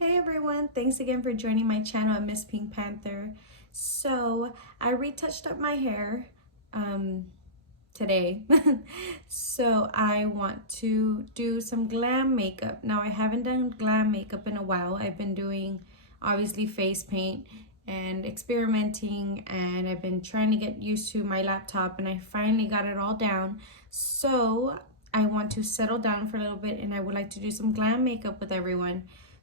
Hey everyone, thanks again for joining my channel at Miss Pink Panther. So I retouched up my hair today. So I want to do some glam makeup. Now I haven't done glam makeup in a while. I've been doing obviously face paint and experimenting, and I've been trying to get used to my laptop, and I finally got it all down. So I want to settle down for a little bit, and I would like to do some glam makeup with everyone.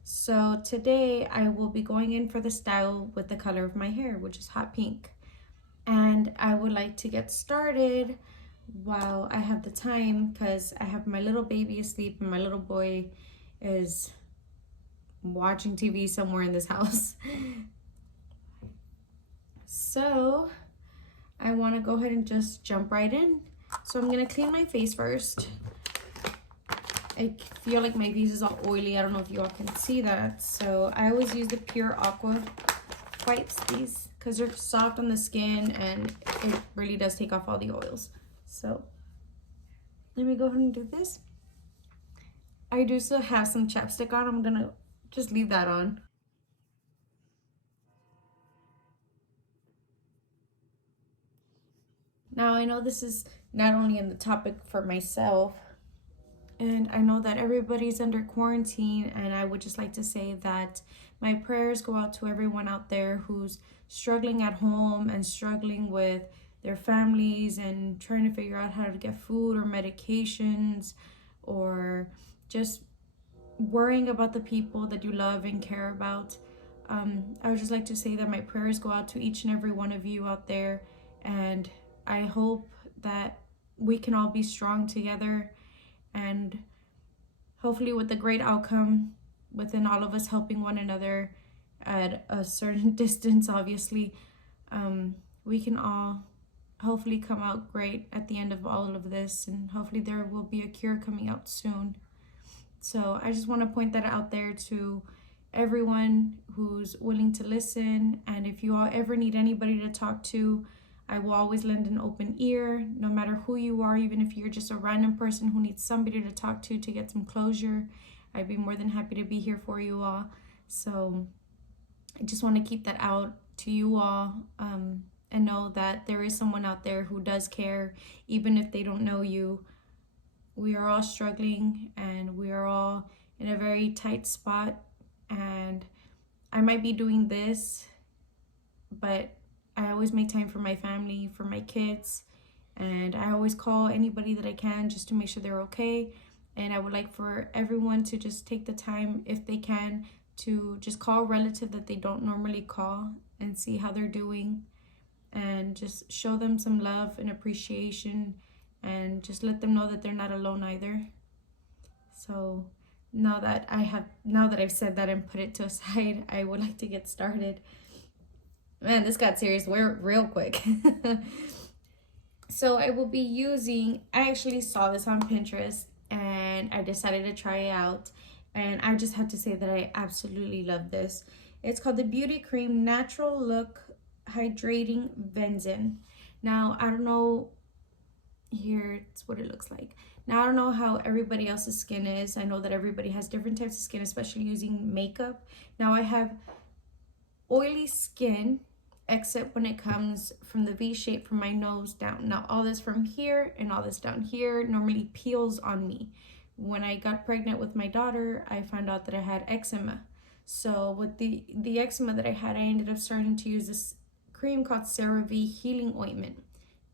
So today I will be going in for the style with the color of my hair, which is hot pink. And I would like to get started while I have the time, because I have my little baby asleep and my little boy is watching TV somewhere in this house. So I want to go ahead and just jump right in. So I'm going to clean my face first. I feel like my face is all oily. I don't know if you all can see that. So I always use the Pure Aqua wipes, these, because they're soft on the skin and it really does take off all the oils. So let me go ahead and do this. I do still have some chapstick on. I'm gonna just leave that on. Now I know this is not only in the topic for myself, and I know that everybody's under quarantine, and I would just like to say that my prayers go out to everyone out there who's struggling at home and struggling with their families and trying to figure out how to get food or medications, or just worrying about the people that you love and care about. I would just like to say that my prayers go out to each and every one of you out there, and I hope that we can all be strong together, and hopefully with a great outcome within all of us helping one another at a certain distance, obviously. We can all hopefully come out great at the end of all of this, and hopefully there will be a cure coming out soon. So I just want to point that out there to everyone who's willing to listen, and if you all ever need anybody to talk to, I will always lend an open ear, no matter who you are. Even if you're just a random person who needs somebody to talk to get some closure, I'd be more than happy to be here for you all. So I just want to keep that out to you all, and know that there is someone out there who does care, even if they don't know you. We are all struggling, and we are all in a very tight spot, and I might be doing this, but I always make time for my family, for my kids, and I always call anybody that I can just to make sure they're okay. And I would like for everyone to just take the time, if they can, to just call a relative that they don't normally call and see how they're doing, and just show them some love and appreciation, and just let them know that they're not alone either. So now that I've said that and put it to a side, I would like to get started. Man, this got serious real quick. So I will be using, I actually saw this on Pinterest and I decided to try it out, and I just have to say that I absolutely love this. It's called the Beauty Cream Natural Look Hydrating Benzene. Now I don't know, here's what it looks like. Now I don't know how everybody else's skin is. I know that everybody has different types of skin, especially using makeup. Now I have oily skin, except when it comes from the V shape from my nose down. Now all this from here and all this down here normally peels on me. When I got pregnant with my daughter, I found out that I had eczema. So with the eczema that I had, I ended up starting to use this cream called CeraVe Healing Ointment.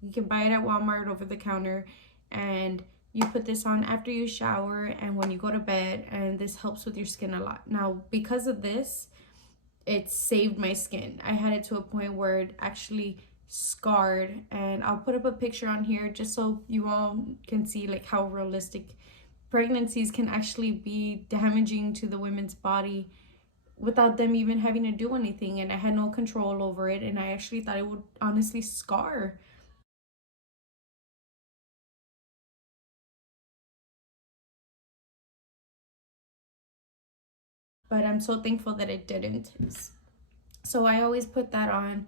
You can buy it at Walmart over the counter, and you put this on after you shower and when you go to bed, and this helps with your skin a lot. Now because of this, it saved my skin. I had it to a point where it actually scarred, and I'll put up a picture on here just so you all can see like how realistic pregnancies can actually be damaging to the women's body without them even having to do anything. And I had no control over it, and I actually thought it would honestly scar. But I'm so thankful that it didn't. So I always put that on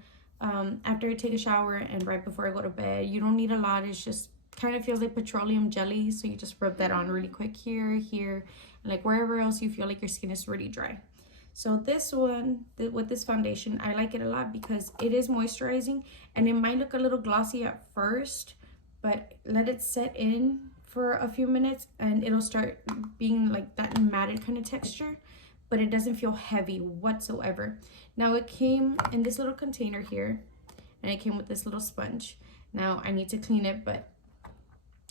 after I take a shower and right before I go to bed. You don't need a lot. It's just kind of feels like petroleum jelly. So you just rub that on really quick here, and like wherever else you feel like your skin is really dry. So this one, with this foundation, I like it a lot because it is moisturizing, and it might look a little glossy at first, but let it set in for a few minutes and it'll start being like that matted kind of texture, but it doesn't feel heavy whatsoever. Now it came in this little container here, and it came with this little sponge. Now I need to clean it, but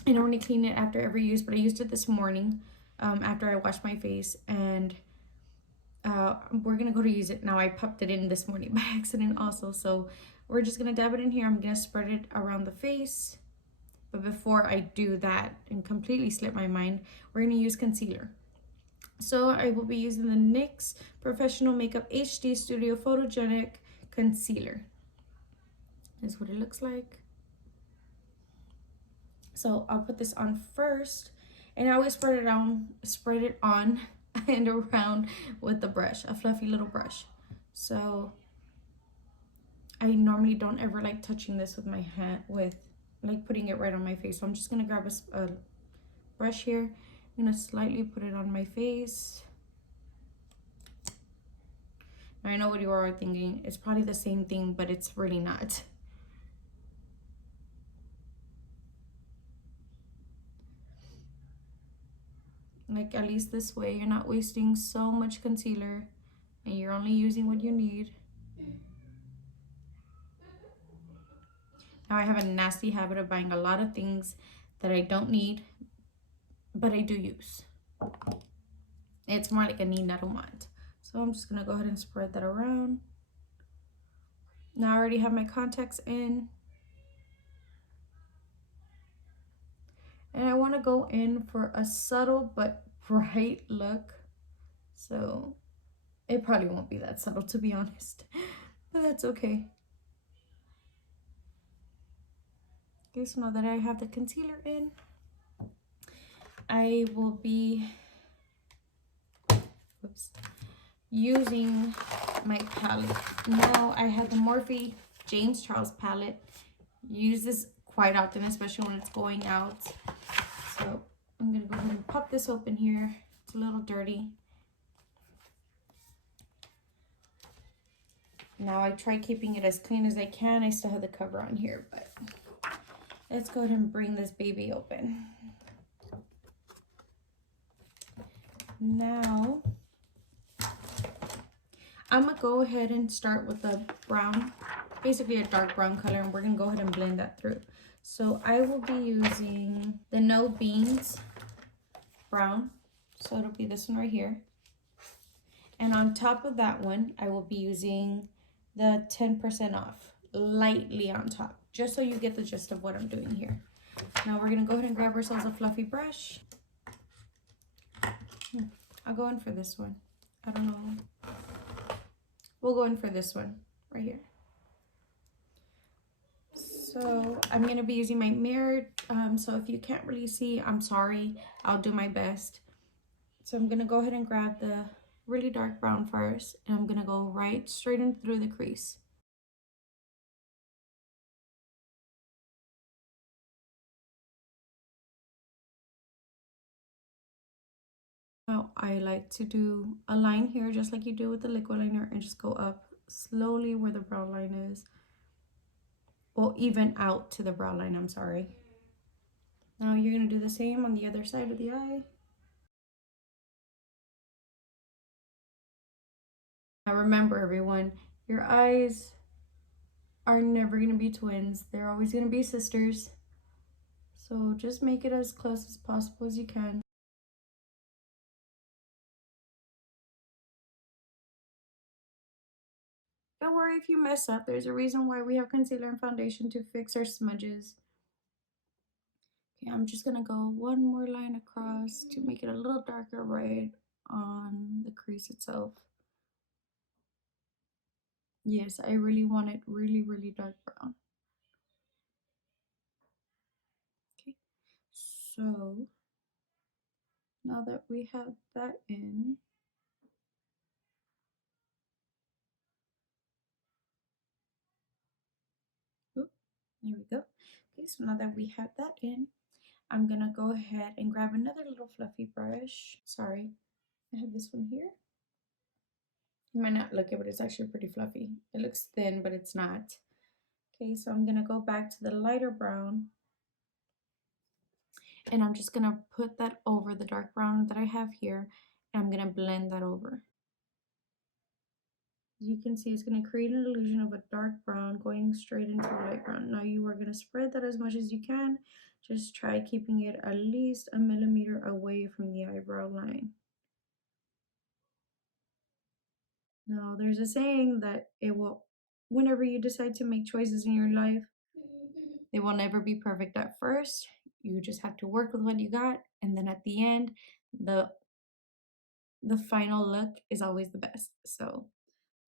I normally clean it after every use, but I used it this morning after I washed my face, and we're gonna go to use it now. I popped it in this morning by accident also, so we're just gonna dab it in here. I'm gonna spread it around the face, but before I do that and completely slip my mind, we're gonna use concealer. So I will be using the NYX Professional Makeup HD Studio Photogenic Concealer. This is what it looks like. So I'll put this on first, and I always spread it on and around with the brush, a fluffy little brush. So I normally don't ever like touching this with my hand, with like putting it right on my face. So I'm just gonna grab a brush here. I'm gonna slightly put it on my face. I know what you are thinking. It's probably the same thing, but it's really not. Like, at least this way, you're not wasting so much concealer and you're only using what you need. Now I have a nasty habit of buying a lot of things that I don't need, but I do use. It's more like a need, not a want. So I'm just gonna go ahead and spread that around. Now I already have my contacts in. And I wanna go in for a subtle but bright look. So it probably won't be that subtle, to be honest, but that's okay. Okay, so now that I have the concealer in, I will be using my palette. Now I have the Morphe James Charles palette. Use this quite often, especially when it's going out. So I'm gonna go ahead and pop this open here. It's a little dirty. Now I try keeping it as clean as I can. I still have the cover on here, but let's go ahead and bring this baby open. Now I'm gonna go ahead and start with the brown, basically a dark brown color, and we're gonna go ahead and blend that through. So I will be using the No Beans brown, so it'll be this one right here. And on top of that one, I will be using the 10% off, lightly on top, just so you get the gist of what I'm doing here. Now we're gonna go ahead and grab ourselves a fluffy brush. I'll go in for this one. I don't know. We'll go in for this one right here. So I'm gonna be using my mirror. So if you can't really see, I'm sorry. I'll do my best. So I'm gonna go ahead and grab the really dark brown first, and I'm gonna go right straight in through the crease. Now I like to do a line here just like you do with the liquid liner, and just go up slowly where the brow line is. Well, even out to the brow line, I'm sorry. Now you're gonna do the same on the other side of the eye. Now remember, everyone, your eyes are never gonna be twins. They're always gonna be sisters. So just make it as close as possible as you can. Don't worry if you mess up. There's a reason why we have concealer and foundation, to fix our smudges. Okay, I'm just gonna go one more line across to make it a little darker right on the crease itself. Yes, I really want it really, really dark brown. Okay, so now that we have that in, oop, there we go. Okay, so now that we have that in, I'm gonna go ahead and grab another little fluffy brush. Sorry, I have this one here. You might not look it, but it's actually pretty fluffy. It looks thin, but it's not. Okay, so I'm gonna go back to the lighter brown, and I'm just gonna put that over the dark brown that I have here, and I'm gonna blend that over. As you can see, it's gonna create an illusion of a dark brown going straight into a light brown. Now you are gonna spread that as much as you can. Just try keeping it at least a millimeter away from the eyebrow line. Now, there's a saying that it will, whenever you decide to make choices in your life, they will never be perfect at first. You just have to work with what you got, and then at the end, the the final look is always the best. So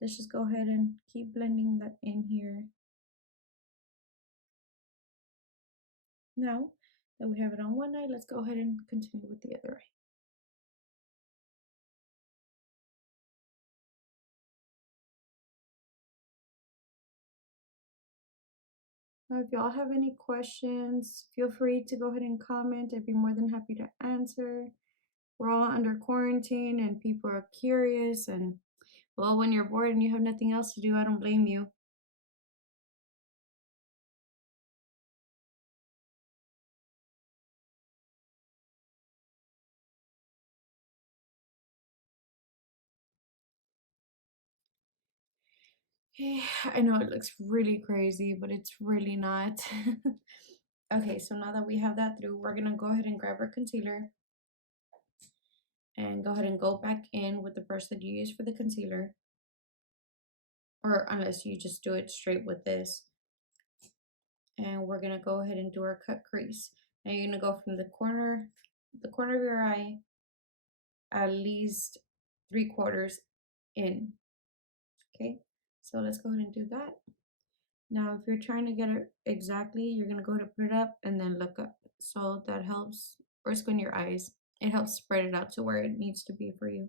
let's just go ahead and keep blending that in here. Now that we have it on one eye, let's go ahead and continue with the other eye. Now, if y'all have any questions, feel free to go ahead and comment. I'd be more than happy to answer. We're all under quarantine and people are curious, and well, when you're bored and you have nothing else to do, I don't blame you. Okay, I know it looks really crazy, but it's really not. Okay, so now that we have that through, we're gonna go ahead and grab our concealer and go ahead and go back in with the brush that you use for the concealer, or unless you just do it straight with this. And we're gonna go ahead and do our cut crease. Now you're gonna go from the corner of your eye, at least 3/4 in. Okay, so let's go ahead and do that. Now, if you're trying to get it exactly, you're gonna go ahead and put it up and then look up. So that helps, or squint your eyes. It helps spread it out to where it needs to be for you.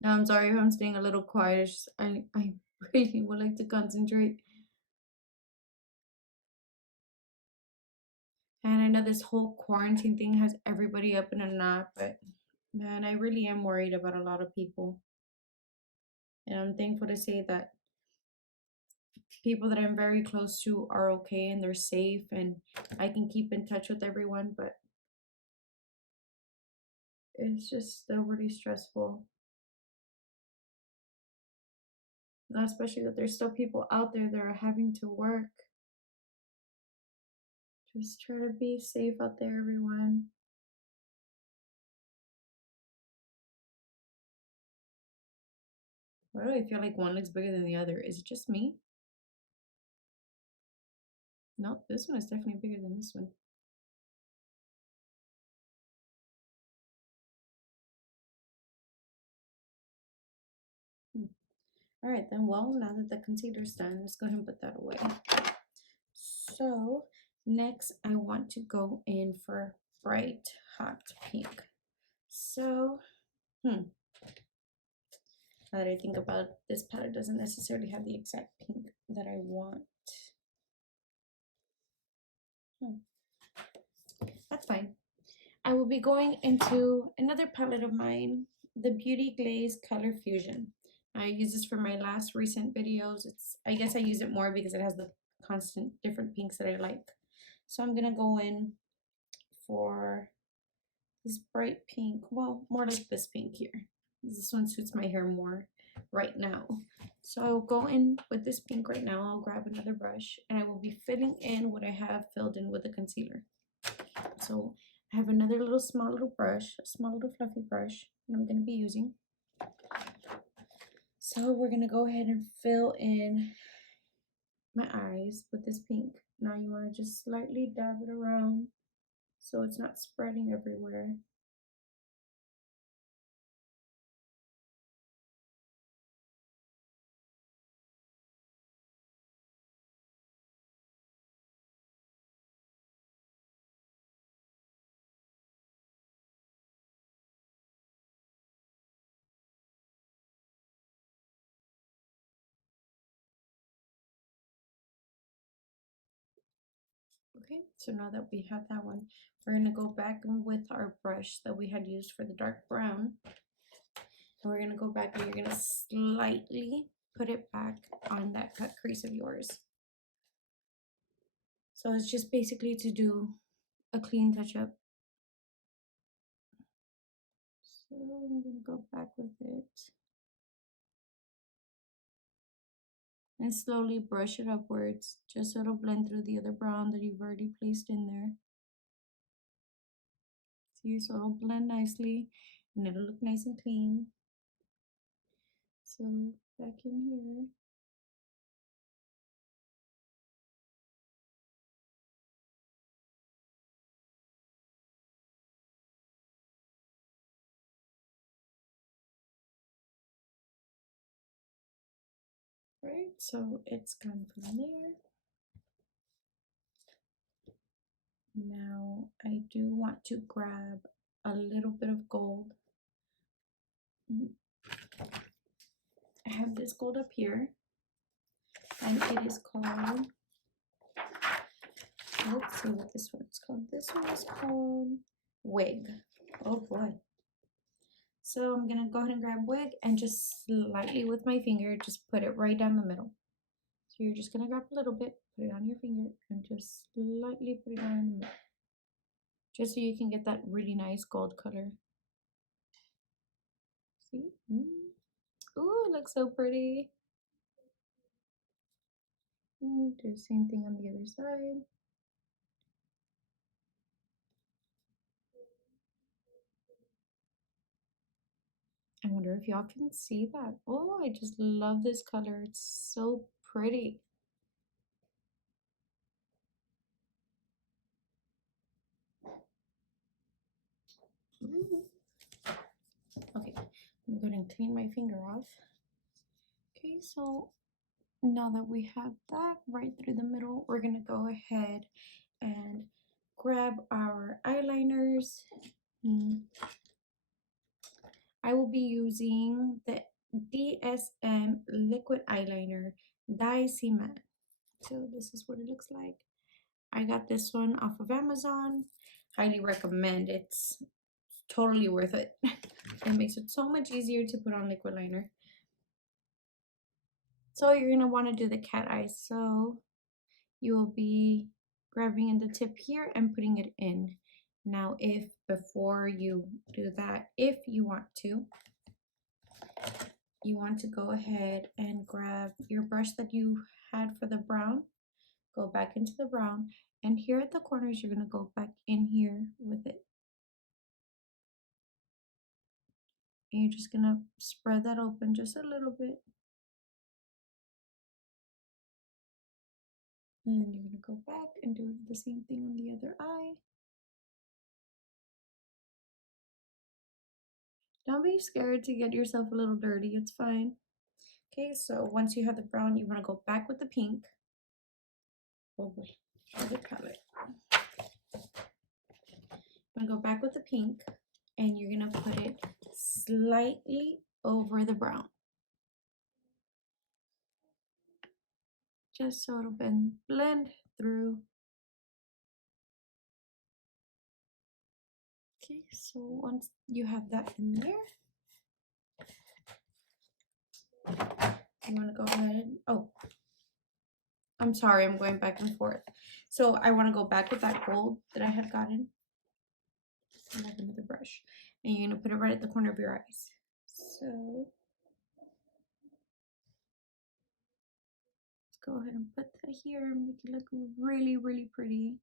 Now, I'm sorry if I'm staying a little quiet. It's just, I really would like to concentrate. And I know this whole quarantine thing has everybody up in a knot, but man, I really am worried about a lot of people. And I'm thankful to say that people that I'm very close to are okay and they're safe and I can keep in touch with everyone, but it's just still really stressful. Especially that there's still people out there that are having to work. Just try to be safe out there, everyone. Why do I feel like one looks bigger than the other? Is it just me? No, this one is definitely bigger than this one. All right, then, well, now that the concealer's done, let's go ahead and put that away. So, next, I want to go in for bright hot pink. So, now that I think about it, this palette doesn't necessarily have the exact pink that I want. That's fine. I will be going into another palette of mine, the Beauty Glaze Color Fusion. I use this for my last recent videos. I guess I use it more because it has the constant different pinks that I like. So I'm gonna go in for this bright pink, well, more like this pink here. This one suits my hair more right now. So I'll go in with this pink right now. I'll grab another brush and I will be filling in what I have filled in with the concealer. So I have another small little brush, a small little fluffy brush that I'm going to be using. So we're going to go ahead and fill in my eyes with this pink. Now you want to just slightly dab it around so it's not spreading everywhere. Okay, so now that we have that one, we're gonna go back with our brush that we had used for the dark brown. And we're gonna go back and you're gonna slightly put it back on that cut crease of yours. So it's just basically to do a clean touch up. So I'm gonna go back with it. And slowly brush it upwards, just so it'll blend through the other brown that you've already placed in there. See, so it'll blend nicely and it'll look nice and clean. So back in here. Right, so it's gone from there. Now I do want to grab a little bit of gold. I have this gold up here, and it is called, let's see what this one's called. This one is called Wig. Oh boy. So I'm gonna go ahead and grab Wig and just slightly with my finger, just put it right down the middle. So you're just gonna grab a little bit, put it on your finger, and just slightly put it down in the middle. Just so you can get that really nice gold color. See? Ooh, it looks so pretty. Do the same thing on the other side. I wonder if y'all can see that. Oh, I just love this color. It's so pretty. Ooh. Okay, I'm going to clean my finger off. Okay, so now that we have that right through the middle, we're going to go ahead and grab our eyeliners. I will be using the DSM liquid eyeliner Dye Cement. So this is what it looks like. I got this one off of Amazon. Highly recommend. It's totally worth it. It makes it so much easier to put on liquid liner. So you're going to want to do the cat eyes. So you will be grabbing in the tip here and putting it in. Now, if before you do that, if you want to go ahead and grab your brush that you had for the brown, go back into the brown, and here at the corners, you're going to go back in here with it. And you're just going to spread that open just a little bit. And then you're going to go back and do the same thing on the other eye. Don't be scared to get yourself a little dirty. It's fine. Okay, so once you have the brown, you want to go back with the pink. Oh boy, the palette. I'm going to go back with the pink, and you're going to put it slightly over the brown. Just so it'll blend through. Okay, so once you have that in there, you want to go ahead. Oh, I'm sorry, I'm going back and forth. So I want to go back with that gold that I had gotten. I have another brush. And you're going to put it right at the corner of your eyes. So let's go ahead and put that here and make it look really, really pretty.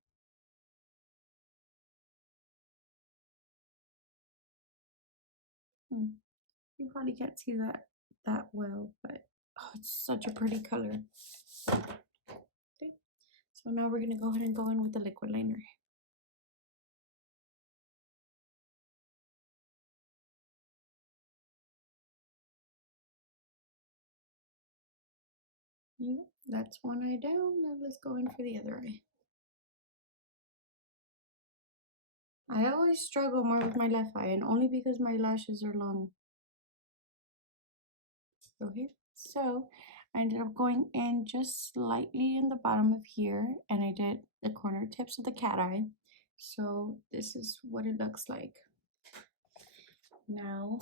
You probably can't see that well, but oh, it's such a pretty color. Okay, so now we're gonna go ahead and go in with the liquid liner. Yeah, that's one eye down. Now let's go in for the other eye. I always struggle more with my left eye, and only because my lashes are long. Okay, so I ended up going in just slightly in the bottom of here, and I did the corner tips of the cat eye. So this is what it looks like. Now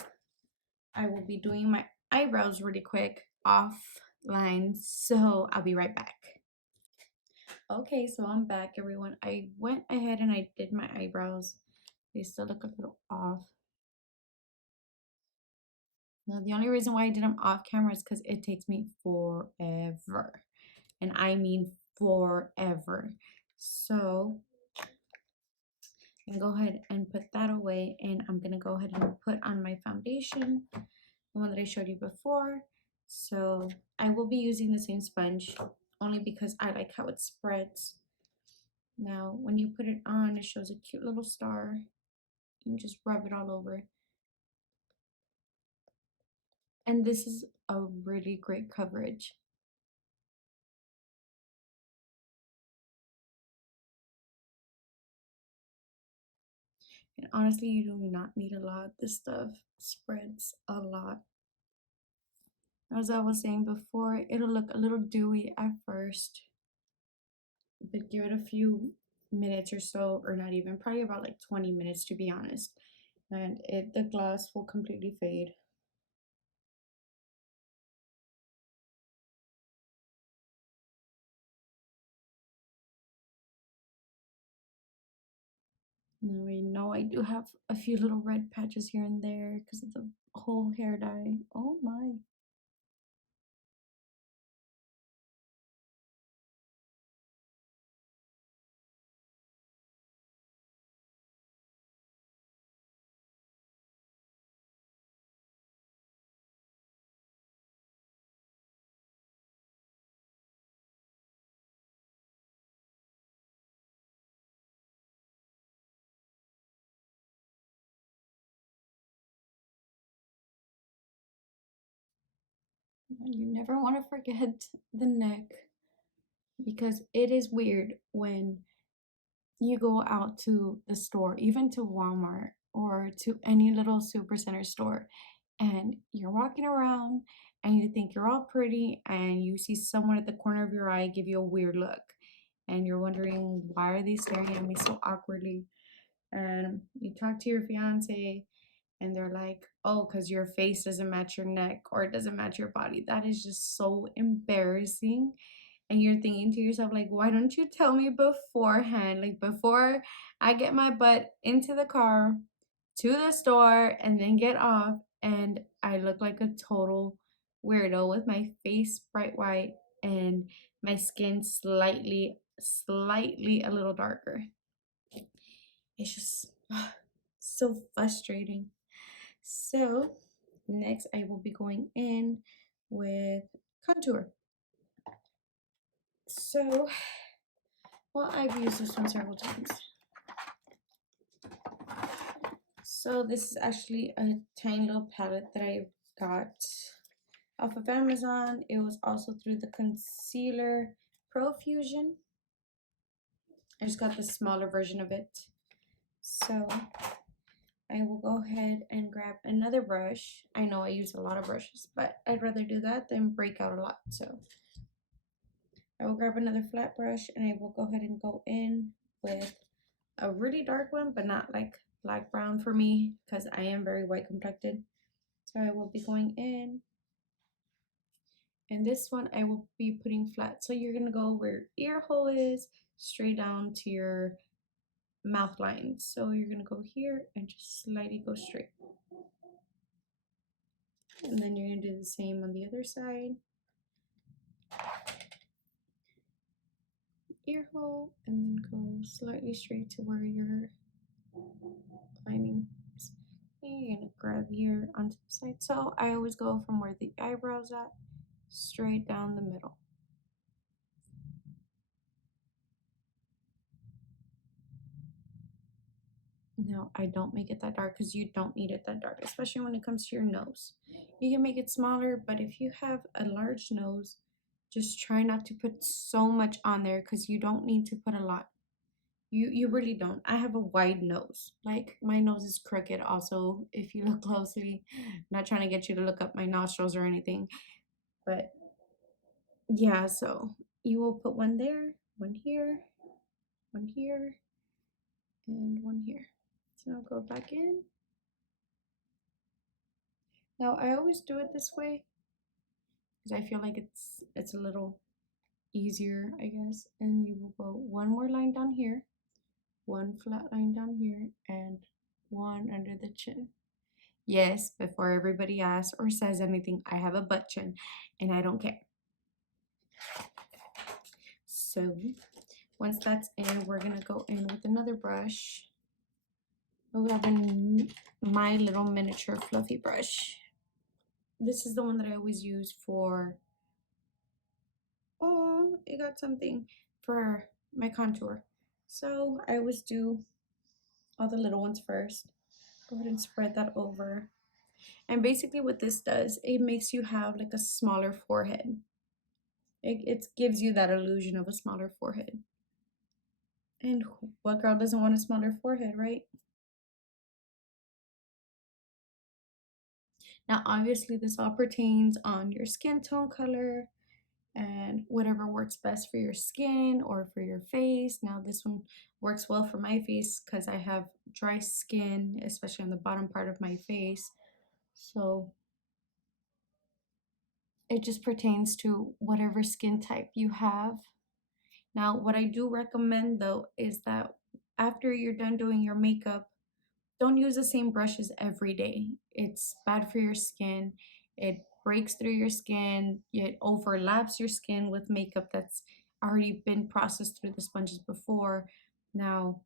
I will be doing my eyebrows really quick offline, so I'll be right back. Okay, so I'm back, everyone. I went ahead and I did my eyebrows. They still look a little off. Now, the only reason why I did them off camera is because it takes me forever. And I mean forever. So I'm gonna go ahead and put that away, and I'm gonna go ahead and put on my foundation, the one that I showed you before. So I will be using the same sponge only because I like how it spreads. Now, when you put it on, it shows a cute little star. You can just rub it all over. And this is a really great coverage. And honestly, you do not need a lot. This stuff spreads a lot. As I was saying before, it'll look a little dewy at first, but give it a few minutes or so, or not even, probably about like 20 minutes to be honest, and the gloss will completely fade. Now I know I do have a few little red patches here and there because of the whole hair dye. Oh my. You never want to forget the neck because it is weird when you go out to the store, even to Walmart or to any little supercenter store, and you're walking around and you think you're all pretty and you see someone at the corner of your eye give you a weird look and you're wondering why are they staring at me so awkwardly, and you talk to your fiance and they're like, oh, because your face doesn't match your neck or it doesn't match your body. That is just so embarrassing. And you're thinking to yourself, like, why don't you tell me beforehand? Like, before I get my butt into the car to the store and then get off, and I look like a total weirdo with my face bright white and my skin slightly a little darker. It's just so frustrating. So next I will be going in with contour. So, well, I've used this one several times. So this is actually a tiny little palette that I got off of Amazon. It was also through the Concealer Profusion. I just got the smaller version of it. So I will go ahead and grab another brush. I know I use a lot of brushes, but I'd rather do that than break out a lot. So I will grab another flat brush and I will go ahead and go in with a really dark one, but not like black brown for me because I am very white complected. So I will be going in, and this one I will be putting flat. So you're gonna go where your ear hole is, straight down to your mouth line. So you're gonna go here and just slightly go straight. And then you're gonna do the same on the other side. Ear hole, and then go slightly straight to where your lining is. And you're gonna grab here onto the side. So I always go from where the eyebrows at, straight down the middle. No, I don't make it that dark because you don't need it that dark, especially when it comes to your nose. You can make it smaller, but if you have a large nose, just try not to put so much on there because you don't need to put a lot. You really don't. I have a wide nose. Like, my nose is crooked also, if you look closely. I'm not trying to get you to look up my nostrils or anything, but yeah, so you will put one there, one here, one here, and one here. So I'll go back in. Now I always do it this way because I feel like it's a little easier, I guess. And you will go one more line down here, one flat line down here, and one under the chin. Yes, before everybody asks or says anything, I have a butt chin and I don't care. So once that's in, we're gonna go in with another brush. We have my little miniature fluffy brush. This is the one that I always use for, oh, it got something, for my contour. So I always do all the little ones first. Go ahead and spread that over. And basically what this does, it makes you have like a smaller forehead. It gives you that illusion of a smaller forehead. And what girl doesn't want a smaller forehead, right? Now, obviously, this all pertains on your skin tone color and whatever works best for your skin or for your face. Now, this one works well for my face because I have dry skin, especially on the bottom part of my face. So it just pertains to whatever skin type you have. Now, what I do recommend though is that after you're done doing your makeup, don't use the same brushes every day. It's bad for your skin. It breaks through your skin. It overlaps your skin with makeup that's already been processed through the sponges before. Now,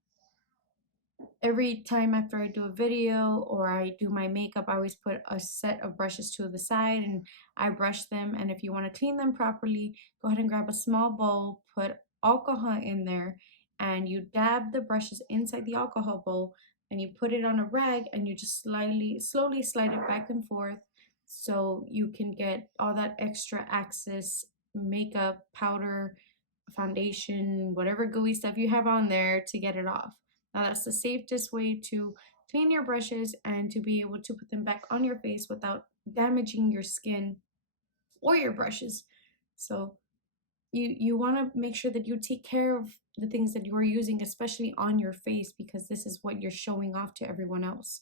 every time after I do a video or I do my makeup, I always put a set of brushes to the side and I brush them. And if you want to clean them properly, go ahead and grab a small bowl, put alcohol in there, and you dab the brushes inside the alcohol bowl and you put it on a rag and you just slowly slide it back and forth so you can get all that extra excess makeup, powder, foundation, whatever gooey stuff you have on there to get it off. Now that's the safest way to clean your brushes and to be able to put them back on your face without damaging your skin or your brushes. So you want to make sure that you take care of the things that you are using, especially on your face, because this is what you're showing off to everyone else.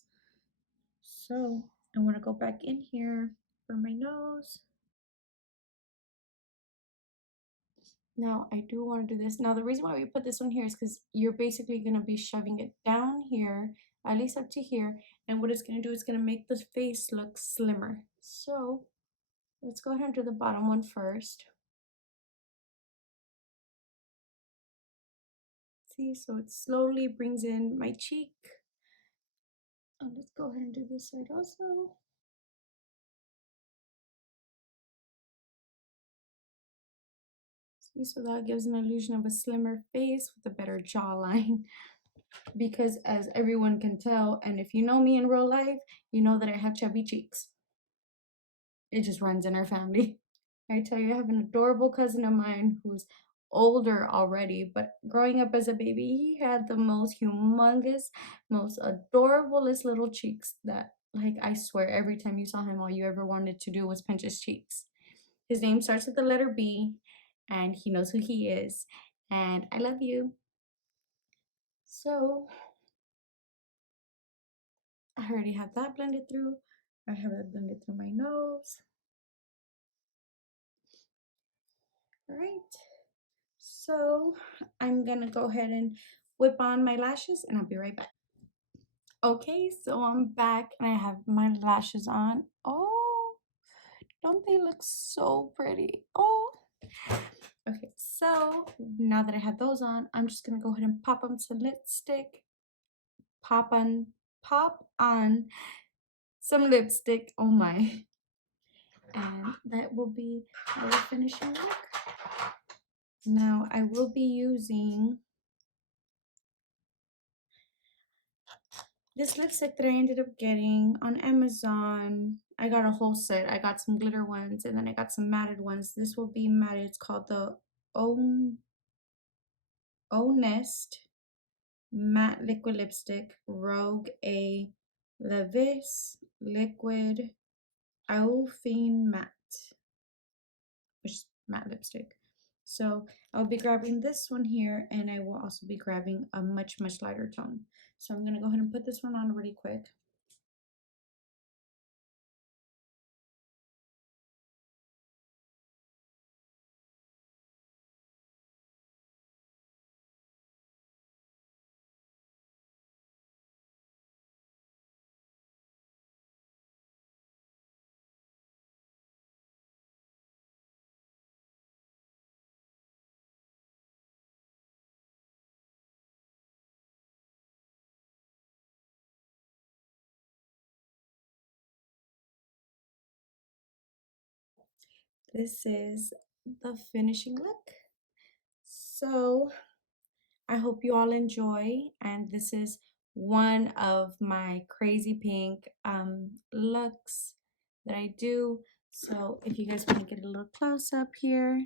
So I want to go back in here for my nose. Now I do want to do this. Now the reason why we put this one here is because you're basically going to be shoving it down here, at least up to here. And what it's going to do is going to make the face look slimmer. So let's go ahead and do the bottom one first. See, so it slowly brings in my cheek. And let's go ahead and do this side also. See, so that gives an illusion of a slimmer face with a better jawline. Because as everyone can tell, and if you know me in real life, you know that I have chubby cheeks. It just runs in our family. I tell you, I have an adorable cousin of mine who's older already, but growing up as a baby, he had the most humongous, most adorablest little cheeks that, like, I swear, every time you saw him, all you ever wanted to do was pinch his cheeks. His name starts with the letter B, and he knows who he is. And I love you. So, I already have that blended through. I have it blended through my nose. All right. So I'm gonna go ahead and whip on my lashes and I'll be right back. Okay, so I'm back and I have my lashes on. Oh, don't they look so pretty? Oh, okay, so now that I have those on, I'm just gonna go ahead and pop on some lipstick. Pop on some lipstick. Oh my. And that will be our finishing look. Now I will be using this lipstick that I ended up getting on Amazon. I got a whole set. I got some glitter ones and then I got some matted ones. This will be matted. It's called the Nest Matte Liquid Lipstick Rogue A Levis Liquid Eau Fine Matte, which is matte lipstick. So I'll be grabbing this one here, and I will also be grabbing a much, much lighter tone. So I'm going to go ahead and put this one on really quick. This is the finishing look. So I hope you all enjoy, and this is one of my crazy pink looks that I do. So if you guys want to get a little close up here,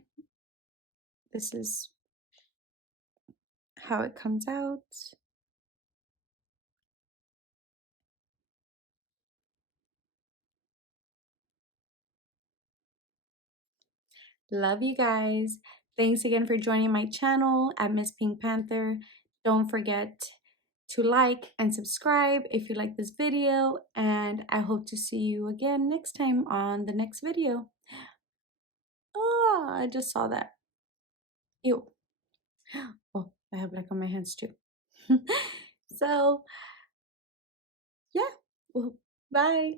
this is how it comes out. Love you guys. Thanks again for joining my channel at Miss Pink Panther. Don't forget to like and subscribe if you like this video, and I hope to see you again next time on the next video. Oh, I just saw that. Ew. Oh, I have black on my hands too. So, yeah. Well, bye.